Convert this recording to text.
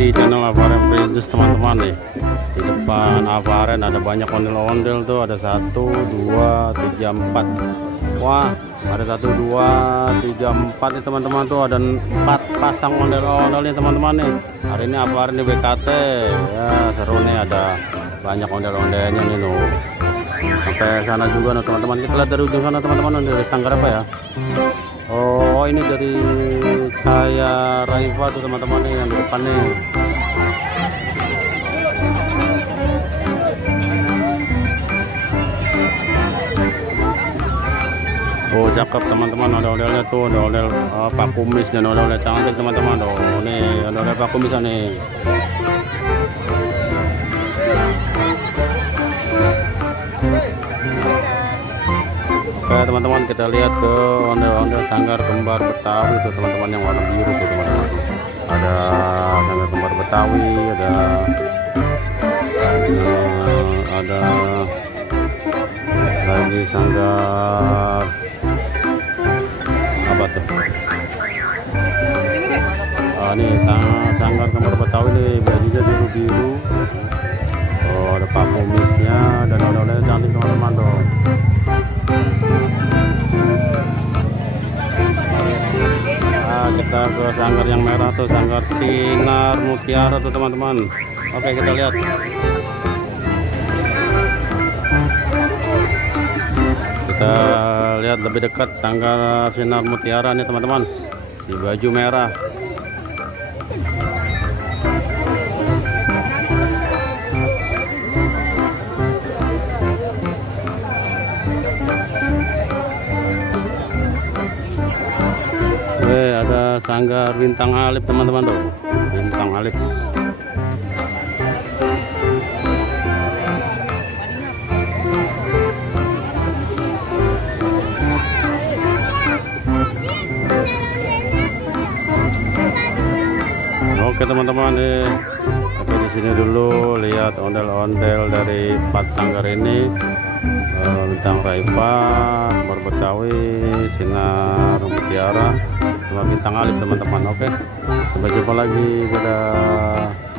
di channel Avaren Princess teman-teman nih. Di depan Avaren ada banyak ondel-ondel tuh, ada 1, 2, 3, 4. Wah, ada 1, 2, 3, 4 nih teman-teman tuh, ada 4 pasang ondel-ondel nih teman-teman nih. Hari ini Avaren di BKT ya, seru nih, ada banyak ondel-ondelnya nih loh. Sampai sana juga nih teman-teman. Kita lihat dari ujung sana teman-teman, dari sanggar apa ya? Oh, ini dari Cahaya Raifa tuh teman-teman nih, yang di depan nih. Oh, cakep teman-teman, ondel-ondelnya tuh, ondel-ondel Pak Kumis dan ondel-ondel cantik teman-teman. Oh, nih ondel-ondel Pak Kumis nih. Oke teman-teman, kita lihat ke ondel-ondel sanggar kembar Betawi tuh teman-teman, yang warna biru tuh teman-teman. Ada sanggar kembar Betawi, ada lagi sanggar apa tuh? Ini sanggar kembar Betawi nih, bajunya biru-biru. Oh, ada Pak Kumisnya dan ondel-ondel cantik teman-teman dong. Kita ke sanggar yang merah tuh, sanggar Sinar Mutiara tuh teman-teman. Oke, kita lihat. Kita lihat lebih dekat sanggar Sinar Mutiara nih teman-teman, di baju merah. Ada sanggar Bintang Alif teman-teman tuh, Bintang Alif. Oke teman-teman, oke, di sini dulu lihat ondel-ondel dari 4 sanggar ini. Bintang Raifa, Kembar Betawi, Sinar Mutiara, sama Bintang Alif teman-teman. Oke, sampai jumpa lagi, dadah.